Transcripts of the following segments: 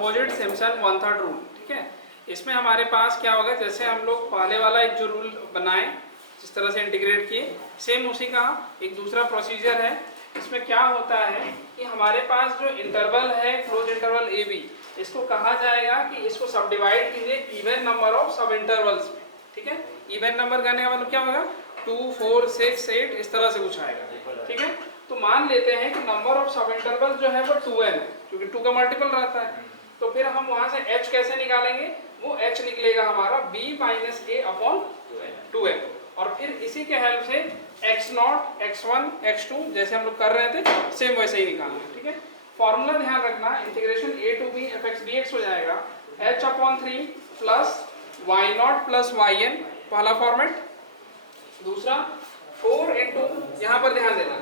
Composite Simpson one third rule. ठीक है, इसमें हमारे पास क्या होगा, जैसे हम लोग पहले वाला एक जो रूल बनाए जिस तरह से इंटीग्रेट किए, सेम उसी का एक दूसरा प्रोसीजर है। इसमें क्या होता है कि हमारे पास जो इंटरवल है क्लोज इंटरवल ए बी, इसको कहा जाएगा कि इसको सब डिवाइड कीजिए इवन नंबर ऑफ सब इंटरवल्स में। ठीक है, इवन नंबर करने का मतलब क्या होगा, 2 4 6 8 इस तरह से कुछ आएगा। ठीक है, तो मान लेते हैं कि नंबर ऑफ सब इंटरवल जो है वो 2n है, क्योंकि 2 का मल्टीपल रहता है। तो फिर हम वहां से h कैसे निकालेंगे, वो h निकलेगा हमारा b minus a upon 2n, और फिर इसी के हेल्प से x0 x1 x2 जैसे हम लोग कर रहे थे सेम वैसे ही निकालना है। ठीक है, फॉर्मूला ध्यान रखना, integration a to b fx dx हो जाएगा h upon 3 plus y0 plus yn, पहला फॉर्मेट। दूसरा 4 इंटू, यहाँ पर ध्यान देना,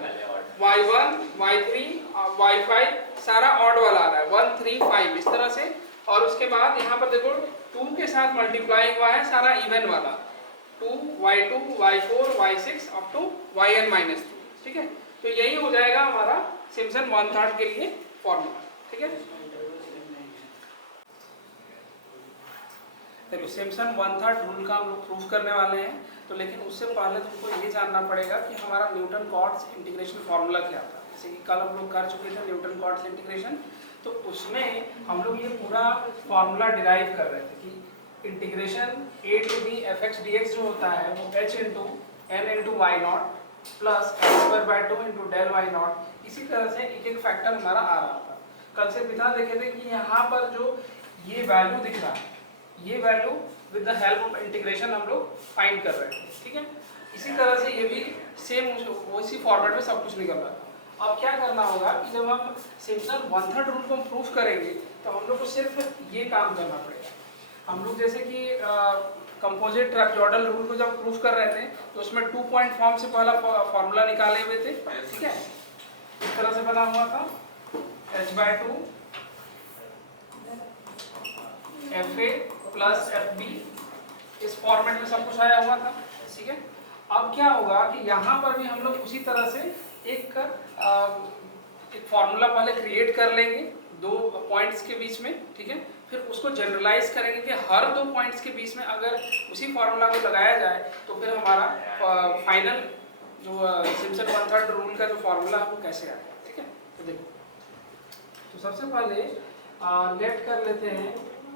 y1 y3 y5 सारा ऑड वाला आ रहा है, 1 3 5 इस तरह से, और उसके बाद यहाँ पर देखो 2 के साथ मल्टीप्लाई हुआ है सारा इवन वाला, 2 y2 y4 y6 up to yn minus 2। ठीक है, तो यही हो जाएगा हमारा सिम्पसन वन थर्ड के लिए फॉर्मूला। ठीक है, देखो सिम्पसन वन थर्ड रूल का हम लोग प्रूफ करने वाले हैं, तो लेकिन उससे पहले तुमको ये जानना पड़ेगा कि हमारा न्यूटन कॉट्स इंटीग्रेशन फार्मूला क्या था। जैसे कि कल हम लोग कर चुके थे न्यूटन कॉट्स इंटीग्रेशन, तो उसमें हम लोग ये पूरा फार्मूला डिराइव कर रहे थे कि integration a to b fx dx जो होता है वो h into n into y naught plus x²/2 into del y naught, इसी तरह से एक एक फैक्टर हमारा आ रहा था। कल से बिना देखे थे कि यहाँ पर जो ये वैल्यू दिख रहा है, ये value with the help of integration हम लोग फाइंड कर रहे हैं। ठीक है, इसी तरह से ये भी सेम उसी फॉर्मेट में सब कुछ निकल रहा है। अब क्या करना होगा कि जब हम सिम्पसन वन थर्ड रूल को प्रूफ करेंगे तो हम लोग को सिर्फ ये काम करना पड़ेगा। हम लोग जैसे कि कंपोजिट ट्रापेजॉइडल रूल को जब प्रूफ कर रहे थे तो उसमें 2 पॉइंट फॉर्म से पहला फॉर्मूला निकाले हुए थे। ठीक है, इस तरह से बना हुआ था h/2 fa प्लस fb, इस फॉर्मेट में सब कुछ आया हुआ था। ठीक है, अब क्या होगा कि यहाँ पर भी हम लोग उसी तरह से एक फॉर्मूला पहले क्रिएट कर लेंगे दो पॉइंट्स के बीच में। ठीक है, फिर उसको जनरलाइज करेंगे कि हर दो पॉइंट्स के बीच में अगर उसी फॉर्मूला को लगाया जाए तो फिर हमारा फाइनल जो सिम्पसन वन थर्ड रूल का जो फॉर्मूला है वो कैसे आएगा। ठीक है, तो देखो, तो सबसे पहले लेट कर लेते हैं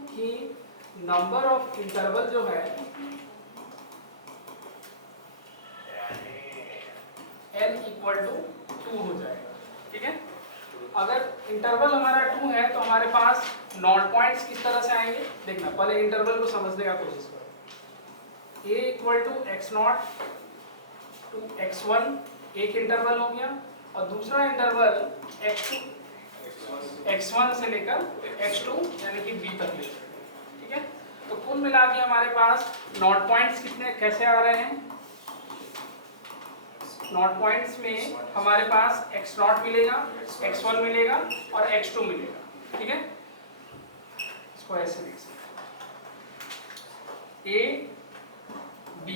कि नंबर ऑफ इंटरवल जो है n इक्वल टू 2 हो जाएगा। ठीक है, अगर इंटरवल हमारा 2 है तो हमारे पास नॉट पॉइंट्स किस तरह से आएंगे देखना, पहले इंटरवल को समझने का कोशिश करो। a equal to x0 to x1 एक इंटरवल हो गया, और दूसरा इंटरवल x1 से लेकर x2 यानी कि b तक ले। ठीक है, तो कुल मिला के हमारे पास नॉट पॉइंट्स कितने कैसे आ रहे हैं, नॉट पॉइंट्स में हमारे पास x0 मिलेगा, x1 मिलेगा और x2 मिलेगा। ठीक है, इसको ऐसे लिख सकते हैं, a b,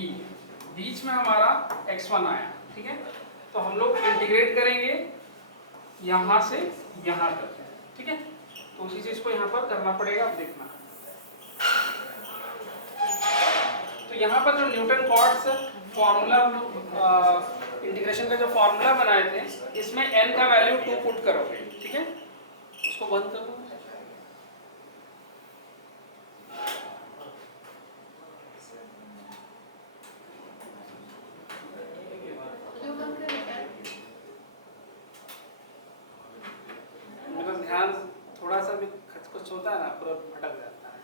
बीच में हमारा x1 आया। ठीक है, तो हम लोग इंटीग्रेट करेंगे यहां से यहां तक। ठीक है, तो उसी चीज को यहां पर करना पड़ेगा। अब देखना, तो यहाँ पर जो न्यूटन कॉट्स फॉर्मूला इंटीग्रेशन का जो फॉर्मूला बनाए थे, इसमें n का वैल्यू 2 पुट करो। ठीक है, इसको बंद कर दो। मतलब ध्यान थोड़ा सा भी खचखच होता है ना, पूरा भटक जाता है।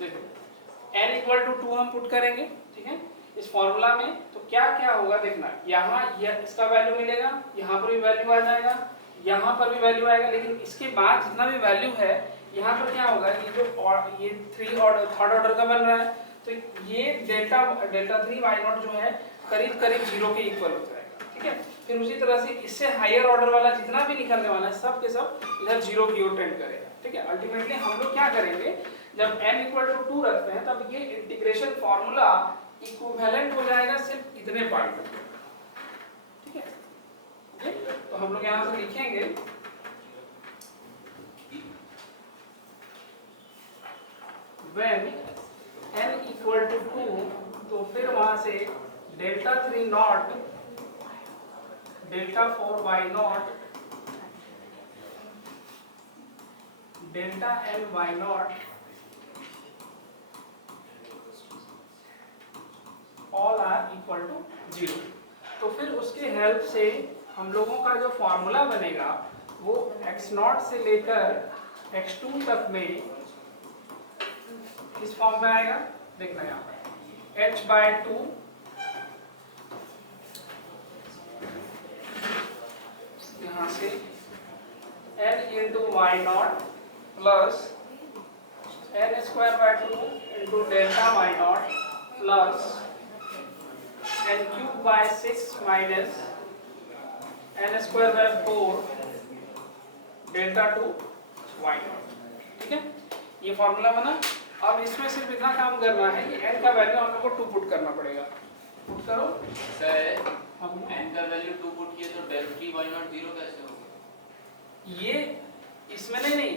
देखो n इक्वल टू 2 हम पुट करेंगे। ठीक है, इस फॉर्मूला में तो क्या क्या होगा देखना, यहाँ इसका वैल्यू मिलेगा, यहाँ पर भी वैल्यू आ जाएगा, यहाँ पर भी वैल्यू आएगा, लेकिन इसके बाद जितना भी वैल्यू है यहाँ पर क्या होगा, ये जो ये थर्ड ऑर्डर का बन रहा है, तो ये डेल्टा 3 वाई नॉट जो है करीब करीब 0 के इक्वल हो जाएगा। ठीक है, फिर उसी तरह से इससे हायर ऑर्डर वाला जितना भी निकलने वाला है सब के सब इधर 0 की ओर टेंड करेगा। ठीक है, अल्टीमेटली हम लोग क्या करेंगे, जब n इक्वल टू 2 रखते हैं तब ये इंटीग्रेशन फॉर्मूला इक्विवेलेंट हो जाएगा सिर्फ इतने पार्ट। ठीक है, तो हम लोग यहाँ से लिखेंगे व्हेन n इक्वल टू 2, तो फिर वहां से delta 3 naught delta 4 y naught delta n y naught all are equal to 0। तो फिर उसके हेल्प से हम लोगों का जो फॉर्मूला बनेगा वो x0 से लेकर x2 तक में किस फॉर्म में आएगा देखना यहाँ पर h/2 यहाँ से n into y naught plus n²/2 into delta y naught plus n³/6 minus n²/4 delta 2 y naught. ठीक है, ये फॉर्मूला बना। अब इसमें सिर्फ इतना काम करना है कि n का वैल्यू हम लोग को 2 पुट करना पड़ेगा। पुट करो सर, हम n का वैल्यू 2 पुट किए तो del 3 y नॉट 0 कैसे होगा? ये इसमें नहीं,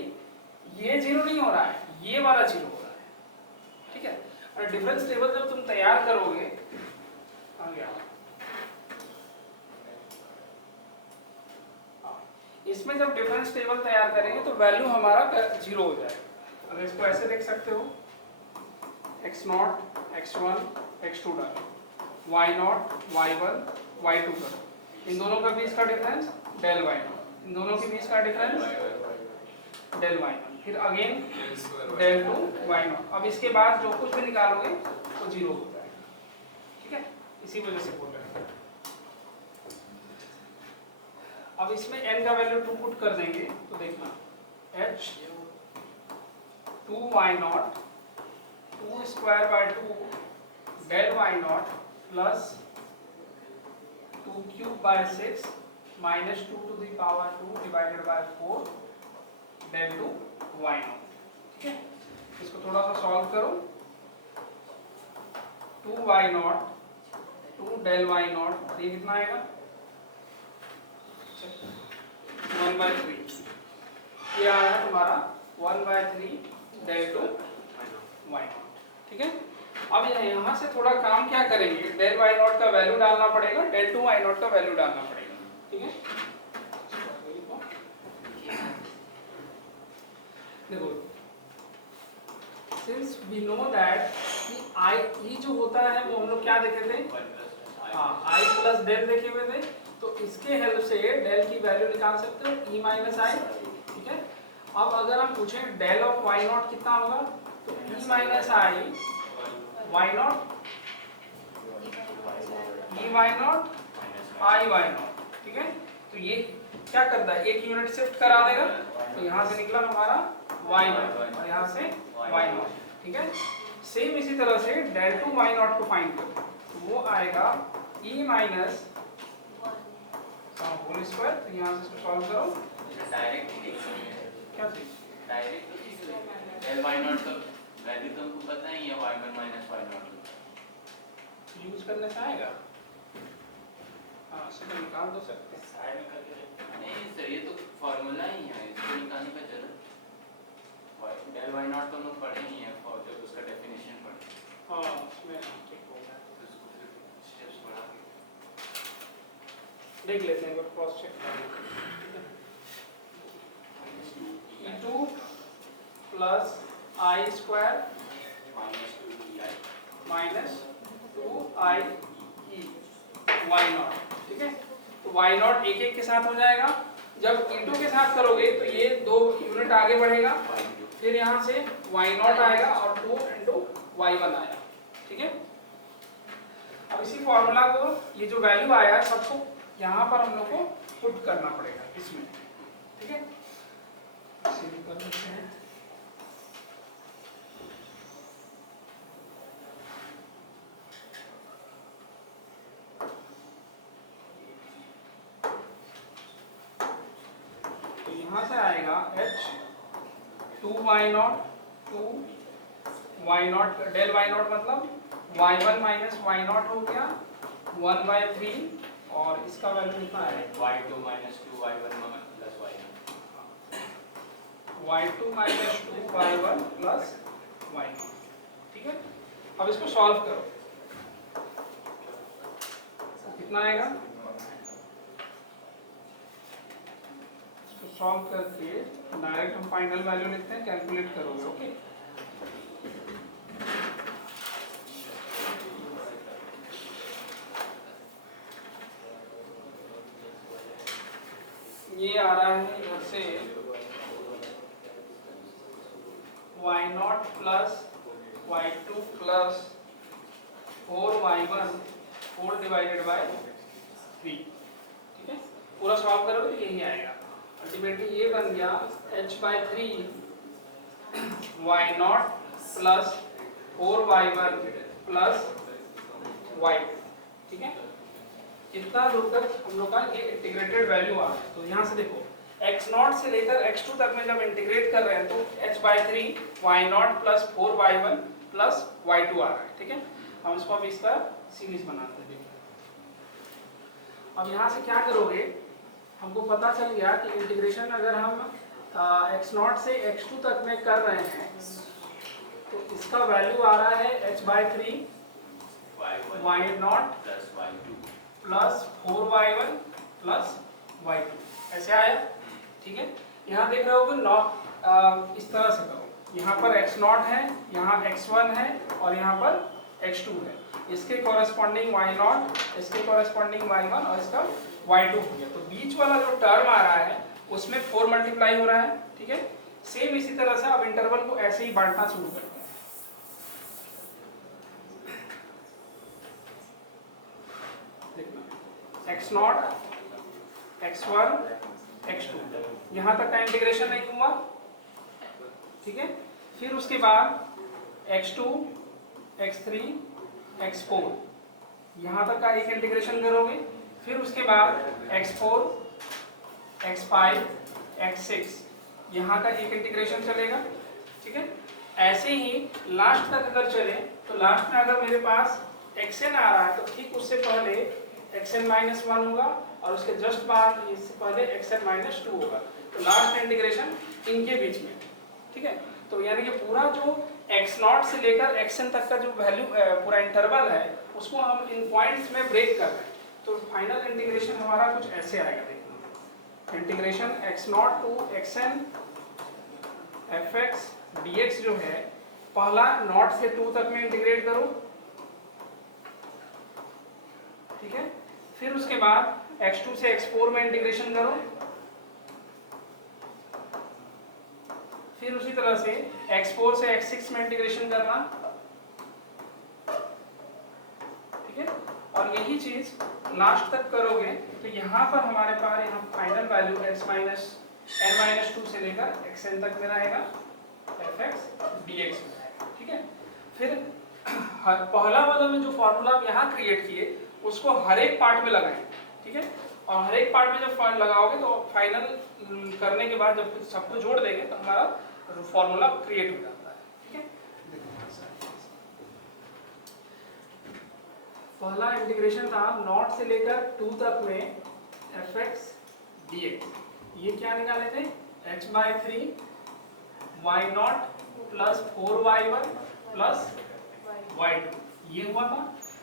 ये 0 नहीं हो रहा है, ये वाला 0 हो रहा है। ठीक है, और डिफरेंस टेबल जब तुम तैयार करोगे आ गया, इसमें जब डिफरेंस टेबल तैयार करेंगे तो वैल्यू हमारा 0 हो जाएगा। अगर इसको ऐसे देख सकते हो x0 x1 x2 डालो, y0 y1 y2 करो, इन दोनों के बीच का डिफरेंस del y0, इन दोनों के बीच का डिफरेंस del y0, फिर अगेन del 2 y0। अब इसके बाद जो कुछ भी निकालोगे वो 0 हो जाएगा। ठीक है, इसी वजह से बोल रहे हैं। अब इसमें n का वैल्यू 2 पुट कर देंगे तो देखना h 2y0 2² 2 del y0 plus 2³/6 minus 2 to the power 2 divided by 4 del 2 y0। ठीक है, इसको थोड़ा सा सॉल्व करो। 2y0 2 del y0 ये कितना आएगा 1/3। ये आ रहा है तुम्हारा 1/3 del 2 y0। ठीक है, अब यहाँ से थोड़ा काम क्या करेंगे, del y0 का वैल्यू डालना पड़ेगा, del 2 y0 का वैल्यू डालना पड़ेगा। ठीक है, देखो सिंस वी नो दैट कि i e जो होता है वो हम लोग क्या देखे थे, हाँ i प्लस del देखे हुए थे, तो इसके हेल्प से del की वैल्यू निकाल सकते हो e माइनस i। ठीक है, अब अगर हम पूछें del ऑफ y0 कितना होगा तो e minus i y0 e y0 i y0। ठीक है, तो ये क्या करता है, एक यूनिट शिफ्ट करा देगा, तो यहाँ से निकला हमारा y0 और यहाँ से y0। ठीक है, सेम इसी तरह से del 2 y0 को फाइंड करो तो वो आएगा e माइनस होल स्क्वायर। तो यहाँ से इसको सॉल्व करो डायरेक्ट क्या चीज, डायरेक्ट del y0 का वैल्यू तुमको पता ही है, y1 माइनस y0 यूज करने से आएगा। हाँ इसको निकाल दो सकते हैं साइड में करके। नहीं सर, ये तो फॉर्मूला ही है, इसको निकालने का जरूरत del y0 तो हम लोग पढ़े ही हैं और जब उसका डेफिनेशन पढ़े। हाँ उसमें ठीक हो गया, उसको फिर स्टेप्स बढ़ा के देख लेते हैं, एक cross check e2 plus i square minus 2i e y0। ठीक है, तो y0 एक एक के साथ हो जाएगा। जब e2 के साथ करोगे तो ये 2 यूनिट आगे बढ़ेगा, फिर यहाँ से y0 आएगा और 2 into y1 आएगा। ठीक है, अब इसी फॉर्मूला को ये जो वैल्यू आया सबको यहाँ पर हम लोग को पुट करना पड़ेगा इसमें। ठीक है, इसे कर देते हैं। तो यहाँ से आएगा h 2y0 2y0 del y0 मतलब y1 माइनस y0 हो गया 1/3 और इसका वैल्यू कितना है y2 minus 2y1 plus y0 y2 minus 2y1 plus y0, ठीक है। अब इसको सॉल्व करो, कितना आएगा, इसको सॉल्व करके डायरेक्ट हम फाइनल वैल्यू लिखते हैं, कैलकुलेट करोगे, ओके। ये आ रहा है इधर से y0 plus y2 plus 4y1 4 divided by 3, ठीक है। पूरा सॉल्व करोगे तो यही आएगा। अल्टीमेटली ये बन गया h/3 y0 plus 4y1 plus y2, ठीक है। इतना दूर तक हम लोग का ये इंटीग्रेटेड वैल्यू आ रहा है। तो यहाँ से देखो x0 से लेकर x2 तक में जब इंटीग्रेट कर रहे हैं तो h/3 y0 plus 4y1 plus y2 आ रहा है, ठीक है। हम इसको अब इसका सीरीज बनाते हैं। अब यहाँ से क्या करोगे, हमको पता चल गया कि इंटीग्रेशन अगर हम x0 से x2 तक में कर रहे हैं तो इसका वैल्यू आ रहा है h/3 y0 plus 4y1 plus y2, ऐसे आया, ठीक है। यहाँ देख रहे हो कि इस तरह से करो, यहाँ पर x0 है, यहाँ x1 है और यहाँ पर x2 है, इसके कॉरेस्पॉन्डिंग y0, इसके कॉरेस्पॉन्डिंग y1 और इसका y2 हो गया। तो बीच वाला जो टर्म आ रहा है उसमें 4 मल्टीप्लाई हो रहा है, ठीक है। सेम इसी तरह से अब इंटरवल को ऐसे ही बांटना शुरू करते हैं। x0, x1, x2 यहाँ तक का इंटीग्रेशन नहीं हुआ, ठीक है। फिर उसके बाद x2, x3, x4 यहाँ तक का एक इंटीग्रेशन करोगे। फिर उसके बाद x4, x5, x6 यहाँ का एक इंटीग्रेशन चलेगा, ठीक है। ऐसे ही लास्ट तक अगर चले तो लास्ट में अगर मेरे पास xn आ रहा है तो ठीक उससे पहले xn-1 होगा और उसके जस्ट बाद इससे पहले xn-2 होगा। तो लास्ट इंटीग्रेशन इनके बीच में, ठीक है। तो यानी कि पूरा जो x0 से लेकर xn तक का जो वैल्यू पूरा इंटरवल है उसको हम इन पॉइंट्स में ब्रेक कर रहे हैं। तो फाइनल इंटीग्रेशन हमारा कुछ ऐसे आएगा, देखना। Integration x0 to xn fx dx जो है, पहला 0 से 2 तक में इंटीग्रेट करो, ठीक है। फिर उसके बाद x2 से x4 में इंटीग्रेशन करो, फिर उसी तरह से x4 से x6 में इंटीग्रेशन करना, ठीक है। और यही चीज लास्ट तक करोगे तो यहाँ पर हमारे पास यहाँ फाइनल वैल्यू n-2 से लेकर xn तक में रहेगा, fx dx में रहेगा, ठीक है। फिर पहला वाला में जो फॉर्मूला आप यहाँ क्रिएट किए उसको हर एक पार्ट में लगाएं, ठीक है। और हर एक पार्ट में जब लगाओगे तो फाइनल करने के बाद जब सबको जोड़ देंगे तो हमारा फॉर्मूला क्रिएट हो जाता है, ठीक है। पहला इंटीग्रेशन था 0 से लेकर 2 तक में fx dx, ये क्या निकाले थे, h/3 y0 plus 4y1 plus y2, ये हुआ था।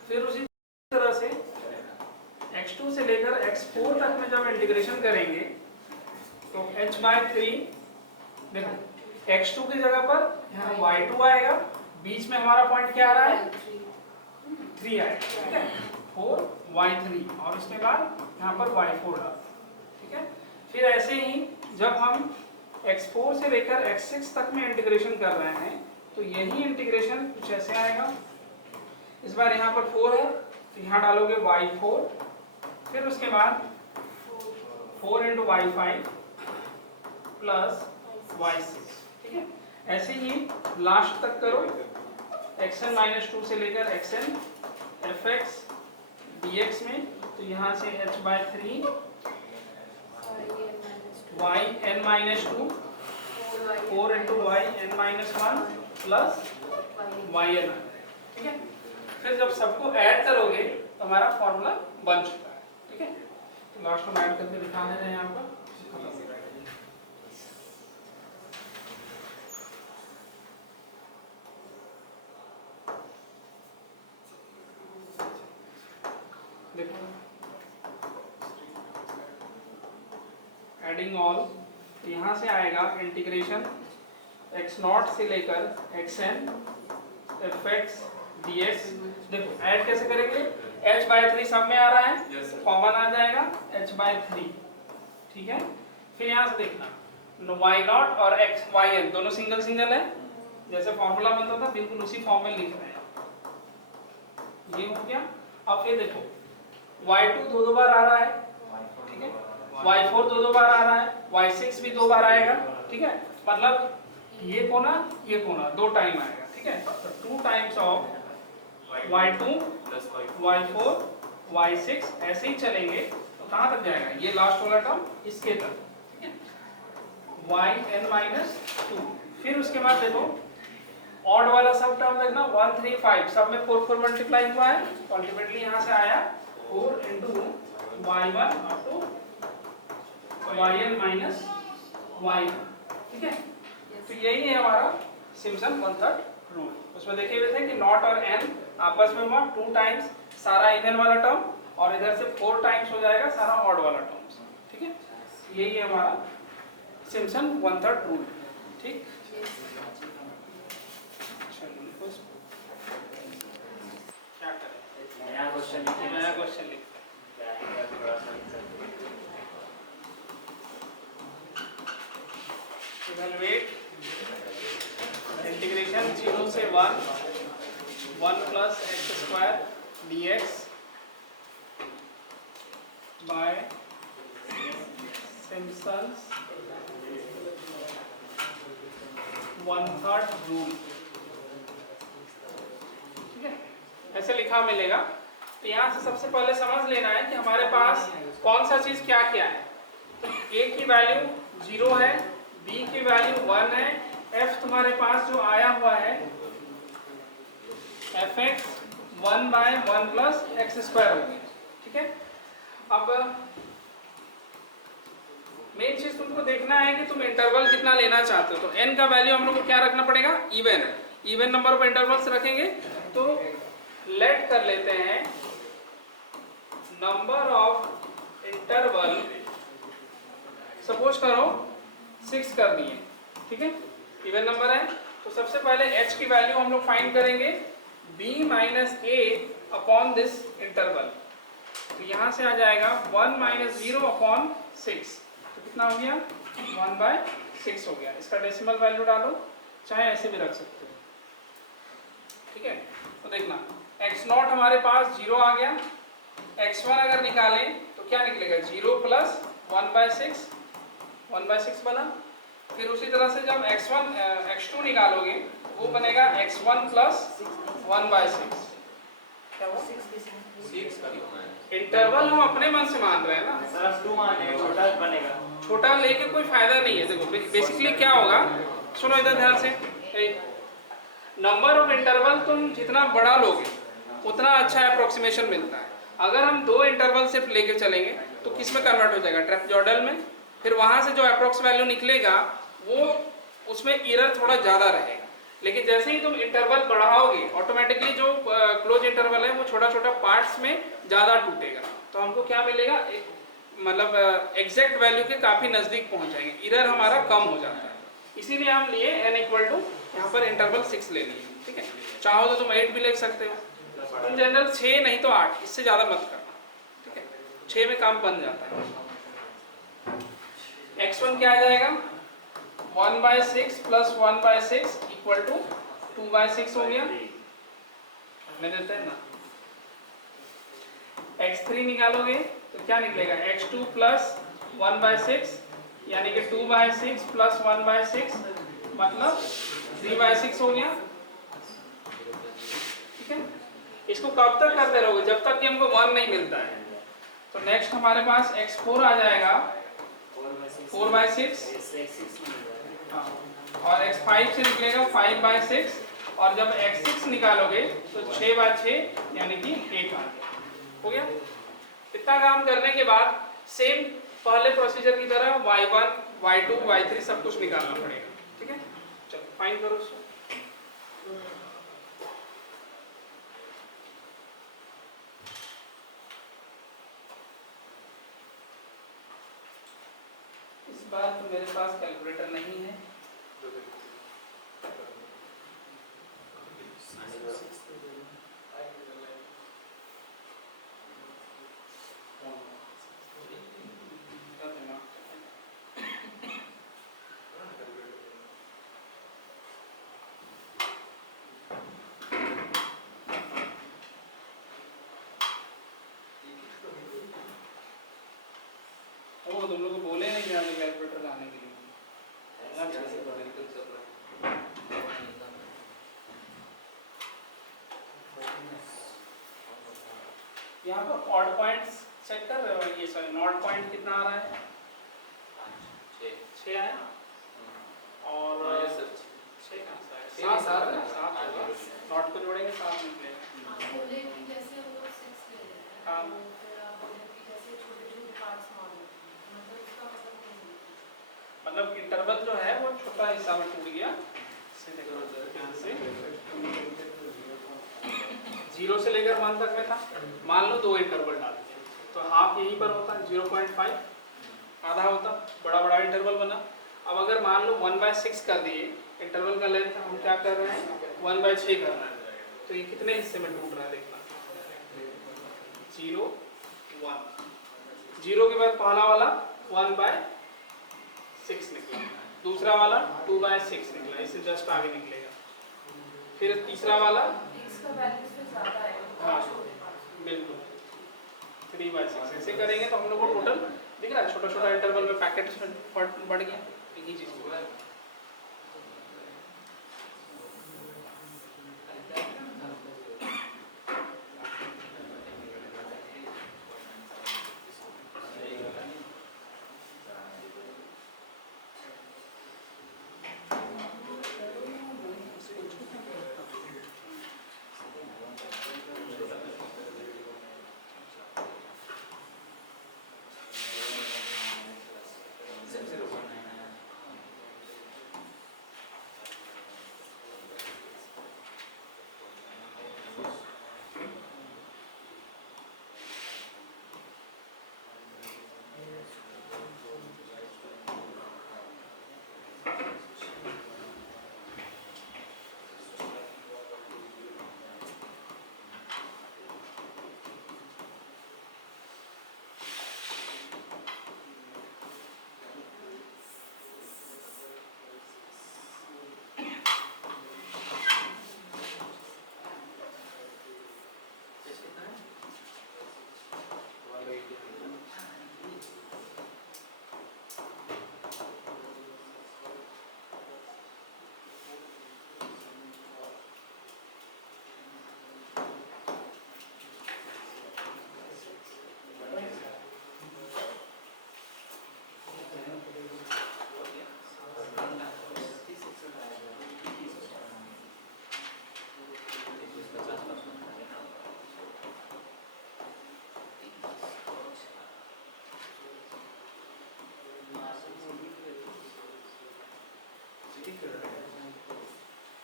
फिर उसी तरह से x2 से लेकर x4 तक में जब इंटीग्रेशन करेंगे तो h/3 देखो x2 की जगह पर यहाँ y2 आएगा, बीच में हमारा पॉइंट क्या आ रहा है, 3 आएगा, ठीक है। 4y3 और उसके बाद यहाँ पर y4 डाल, ठीक है। फिर ऐसे ही जब हम x4 से लेकर x6 तक में इंटीग्रेशन कर रहे हैं तो यही इंटीग्रेशन कुछ ऐसे आएगा। इस बार यहाँ पर 4 है तो यहाँ डालोगे y4, फिर उसके बाद 4 into y5 प्लस y6, ठीक है। ऐसे ही लास्ट तक करो, xn-2 से लेकर xn fx dx में, तो यहाँ से h/3 yn-2 4 into yn-1 plus yn, ठीक है। फिर जब सबको ऐड करोगे तो हमारा फॉर्मूला बन चुका है, ठीक है। तो लास्ट में ऐड करके दिखा दे रहे हैं आपको। देखो एडिंग ऑल, यहाँ से आएगा इंटीग्रेशन x0 से लेकर xn fx dx। देखो ऐड कैसे करेंगे, h/3 सब में आ रहा है, कॉमन आ जाएगा h/3, ठीक है। फिर यहाँ से देखना y0 और yn दोनों सिंगल सिंगल है, जैसे फॉर्मूला बनता था बिल्कुल उसी फॉर्म में लिख रहे हैं। ये हो गया। अब फिर देखो y2 दो बार आ रहा है, ठीक है, y4 दो बार आ रहा है, y6 भी 2 बार आएगा, ठीक है। मतलब ये कोना दो टाइम आएगा, ठीक है। तो 2 times of y2 y4 y6 ऐसे ही चलेंगे तो कहाँ तक जाएगा, ये लास्ट वाला टर्म इसके तक, ठीक है, yn-2। फिर उसके बाद देखो ऑड वाला सब टर्म देखना 1 3 5 सब में 4 4 मल्टीप्लाई हुआ है, तो अल्टीमेटली यहाँ से आया 4 into y1 up to yn-y1, ठीक है। तो यही है हमारा सिम्पसन वन थर्ड रूल। उसमें देखे हुए थे कि नॉट और n आपस में हुआ 2 टाइम्स सारा इवन वाला टर्म, और इधर से 4 टाइम्स हो जाएगा सारा ऑड वाला टर्म, ठीक है। यही है हमारा सिम्पसन वन थर्ड रूल, ठीक। क्या करें, नया क्वेश्चन लिख इवैल्यूएट इंटीग्रेशन 0 से 1 plus x square dx by Simpson's one third rule, ठीक है। ऐसे लिखा मिलेगा। तो यहाँ से सबसे पहले समझ लेना है कि हमारे पास कौन सा चीज क्या क्या है। तो a की वैल्यू 0 है, b की वैल्यू 1 है, f तुम्हारे पास जो आया हुआ है fx 1/1 प्लस एक्स स्क्वायर हो गया, ठीक है। अब मेन चीज तुमको देखना है कि तुम इंटरवल कितना लेना चाहते हो। तो n का वैल्यू हम लोग को क्या रखना पड़ेगा, इवन नंबर पर इंटरवल्स रखेंगे। तो लेट कर लेते हैं नंबर ऑफ इंटरवल, सपोज करो 6 कर दिए, ठीक है, इवन नंबर है। तो सबसे पहले h की वैल्यू हम लोग फाइंड करेंगे b minus a upon this interval. तो यहाँ से आ जाएगा 1 माइनस 0 अपॉन 6, तो कितना हो गया 1/6 हो गया। इसका डेसिमल वैल्यू डालो, चाहे ऐसे भी रख सकते हो, ठीक है। तो देखना x0 हमारे पास 0 आ गया, x1 अगर निकालें तो क्या निकलेगा 0 प्लस 1/6 बना। फिर उसी तरह से जब x2 निकालोगे वो बनेगा x1 प्लस 1/6। क्या हुआ, 6 का इंटरवल हम अपने मन से मान रहे हैं ना सर, 2 मानेगा, छोटा बनेगा। छोटा लेके कोई फायदा नहीं है। देखो बेसिकली क्या होगा, सुनो इधर ध्यान से, नंबर ऑफ इंटरवल तुम जितना बड़ा लोगे उतना अच्छा अप्रोक्सीमेशन मिलता है। अगर हम 2 इंटरवल सिर्फ लेके चलेंगे तो किस में कन्वर्ट हो जाएगा, ट्रेपजॉइडल में। फिर वहां से जो अप्रोक्स वैल्यू निकलेगा वो उसमें एरर थोड़ा ज़्यादा रहेगा। लेकिन जैसे ही तुम इंटरवल बढ़ाओगे ऑटोमेटिकली जो क्लोज इंटरवल है वो छोटा छोटा पार्ट्स में ज़्यादा टूटेगा। तो हमको क्या मिलेगा, मतलब एग्जैक्ट वैल्यू के काफ़ी नज़दीक पहुंच जाएंगे, एरर हमारा कम हो जाता है। इसीलिए हम लिए n इक्वल टू यहाँ पर इंटरवल 6 ले लिए, ठीक है। चाहो तो तुम 8 भी ले सकते हो, तुम जनरल 6 नहीं तो 8, इससे ज़्यादा मत करना, ठीक है। 6 में काम बन जाता है। x1 क्या आ जाएगा 1/6 प्लस 1/6 इक्वल टू 2/6 हो गया, मैं देते हैं ना। x3 निकालोगे तो क्या निकलेगा x2 प्लस 1/6 यानी कि 2/6 प्लस 1/6 मतलब 3/6 हो गया, ठीक है। इसको कब तक करते रहोगे, जब तक कि हमको 1 नहीं मिलता है। तो नेक्स्ट हमारे पास x4 आ जाएगा 4/6, हाँ, और x5 से निकलेगा 5/6, और जब x6 निकालोगे तो 6/6 यानी कि 1 आ गया, हो गया। इतना काम करने के बाद सेम पहले प्रोसीजर की तरह y1, y2, y3 सब कुछ निकालना पड़ेगा, ठीक है। चलो फाइंड करो उसको। बार तो मेरे पास कैलकुलेटर नहीं है। वो तुम लोग को बोले नहीं जाने कैलकुलेटर लाने के लिए। यहाँ पर ऑड पॉइंट्स चेक कर रहे हो, ये सॉरी नॉट पॉइंट कितना आ रहा है? 6 आया। और 6 कहाँ से आया? 7 है, 7 होगा। नॉट को जोड़ेंगे 7 निकलेगा। बोले कि जैसे वो 6 ले रहे हैं, हाँ। तो फिर आप बोले कि जैसे छोटे-छोटे पार्ट्स मान लो, मतलब उसका मतलब क्या है? मतलब इंटरवल जो है वो छोटा हिस्सा में टूट गया। इसे देखो ध्यान से, 0 से लेकर 1 तक में था। मान लो 2 इंटरवल डाल दिए तो हाफ यहीं पर होता, 0.5 आधा होता, बड़ा बड़ा इंटरवल बना। अब अगर मान लो 1/6 कर दिए, इंटरवल का लेंथ हम क्या कर रहे हैं 1/6 कर रहे हैं, तो ये कितने हिस्से में टूट रहा है देखना। 0 1, 0 के बाद पहला वाला 1/6 निकला, दूसरा वाला 2/6 निकला, इससे जस्ट आगे निकलेगा। फिर तीसरा वाला X का वैल्यू इसमें ज़्यादा है, हाँ। छोटे पार्ट्स में। बिल्कुल 3/6 ऐसे करेंगे तो हम लोग को टोटल दिख रहा है, छोटा छोटा इंटरवल में पैकेट बढ़ गया। यही चीज़ हुआ है।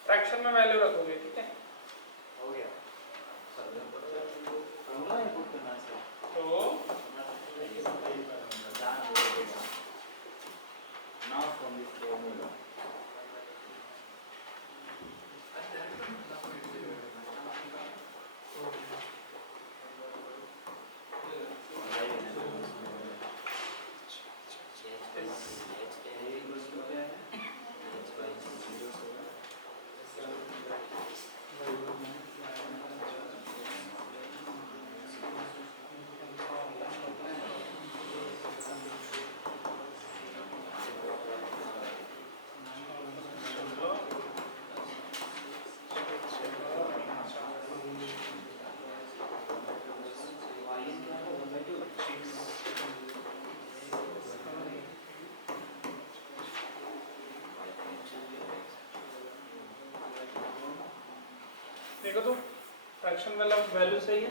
फ्रैक्शन में वैल्यू रखोगे, ठीक है। हो गया तो now from this formula देखो तो फ्रैक्शन वाला वैल्यू सही है।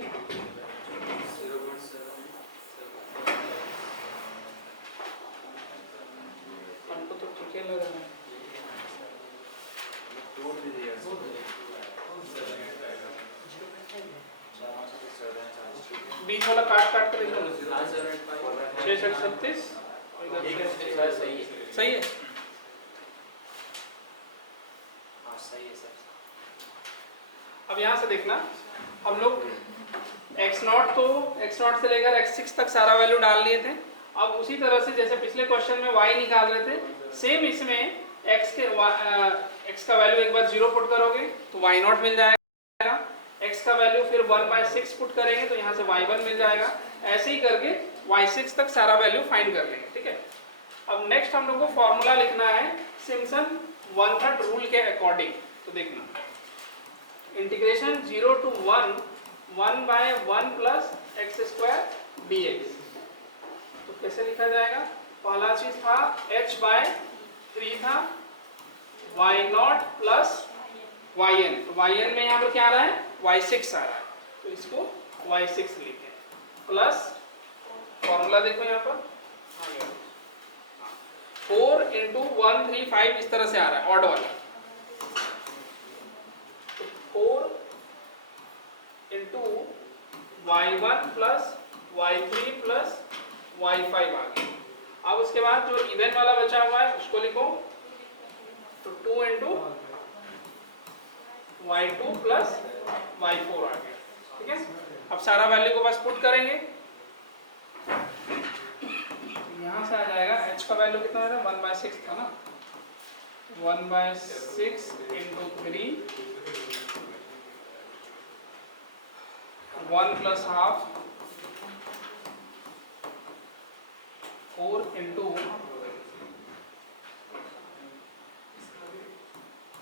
हमको तो ठीक ही लग रहा है। बीच वाला काट काट कर देखो, 6 6 36 और इधर एक से सर सही है। सही है। हाँ सही है सर। अब यहाँ से देखना, हम लोग x0 से लेकर x6 तक सारा वैल्यू डाल लिए थे। अब उसी तरह से जैसे पिछले क्वेश्चन में y निकाल रहे थे, सेम इसमें x का वैल्यू एक बार 0 पुट करोगे तो y0 मिल जाएगा, x का वैल्यू फिर 1/6 पुट करेंगे तो यहाँ से y1 मिल जाएगा। ऐसे ही करके y6 तक सारा वैल्यू फाइंड कर लेंगे, ठीक है। अब नेक्स्ट हम लोग को फॉर्मूला लिखना है सिम्पसन 1/3 रूल के अकॉर्डिंग। तो देखना, integration 0 to 1/1 plus x² dx। तो कैसे लिखा जाएगा? पहला चीज था h/3 था y0 plus yn। तो yn में यहाँ पर क्या आ रहा है? y6 आ रहा है, तो इसको y6 लिखें प्लस फॉर्मूला देखो यहाँ पर 4 into 1 3 5 इस तरह से आ रहा है ऑड वाला। 4 into y1 plus y3 plus y5 आ गया। अब उसके बाद जो इवन वाला बचा हुआ है उसको लिखो, तो 2 into y2 plus y4 आ गया, ठीक है। अब सारा वैल्यू को बस पुट करेंगे, यहाँ से आ जाएगा h का वैल्यू कितना है? 1/6 था ना, 1/6 into 3 1 plus half 4 into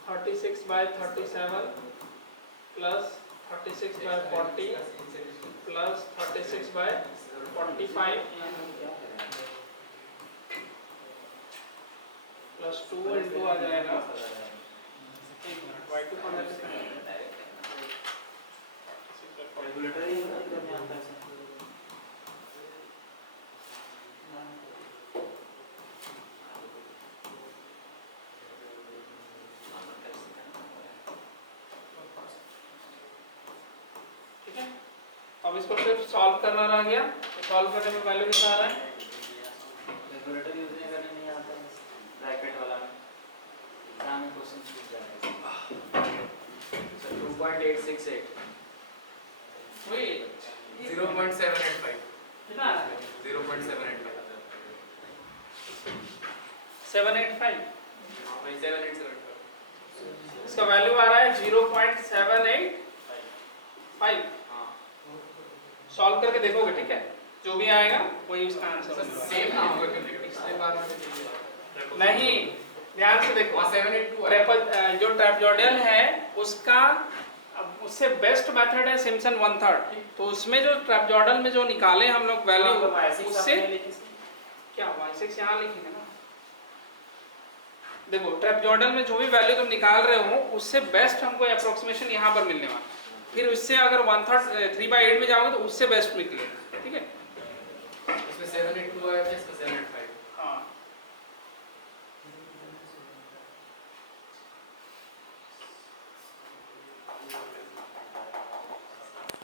36/37 plus 36/40 plus 36/45 plus 2 into आ जाएगा y2 का वैल्यू कैलकुलेटर ही होगा इधर में आता है सर। ठीक है। अब इसको सिर्फ सॉल्व करना रह गया, तो सॉल्व करने में वैल्यू कितना आ रहा है? कैलकुलेटर यूज नहीं करने नहीं आता है ब्रैकेट वाला में, एग्जाम में क्वेश्चन छूट जाएगा सर। 2.868 वही 0.785 कितना आ रहा है? 0.785 785। वही 785 इसका वैल्यू आ रहा है 0.785। हाँ सॉल्व करके देखोगे, ठीक है, जो भी आएगा वही उसका आंसर सर होगा। सेम ना होगा क्योंकि पिछले बार में नहीं, ध्यान से देखो, 782 जो ट्रैपजॉइडल है उसका उससे बेस्ट मेथड है सिम्पसन 1/3। तो उसमें जो ट्रैपजॉइडल में जो निकाले हम लोग वैल्यू, उससे क्या y6 यहाँ लिखेंगे ना। देखो ट्रैपजॉइडल में जो भी वैल्यू तुम निकाल रहे हो उससे बेस्ट हमको अप्रोक्सीमेशन यहाँ पर मिलने वाला, फिर उससे अगर 1/3 3/8 में जाओगे तो उससे बेस्ट निकलेगा, ठीक है। इसमें 782 आया था, इसमें